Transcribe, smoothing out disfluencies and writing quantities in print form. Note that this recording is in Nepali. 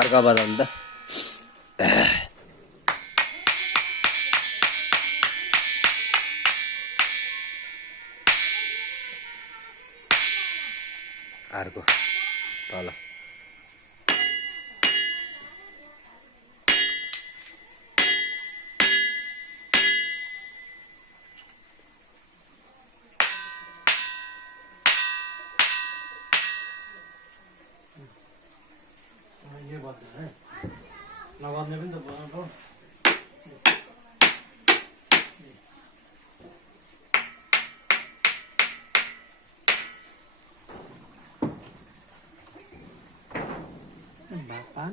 अर्का बजाउनु त अर्को तल ये बात है नवादने पनि त बनाउँछ बापा